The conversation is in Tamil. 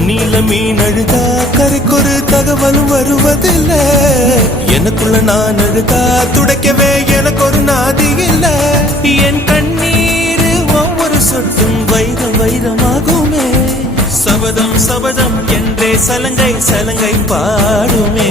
தண்ணியில மீன் அழுதா கரைக்கொரு தகவலும் வருவதில்ல. எனக்குள்ள நான் அழுதா துடைக்கவே எனக்கு ஒரு நாதி இல்ல. என் கண்ணீர் ஒவ்வொரு சொட்டும் வைரம் வைரமாகுமே. சபதம் சபதம் என்றே சலங்கை சலங்கை பாடுமே.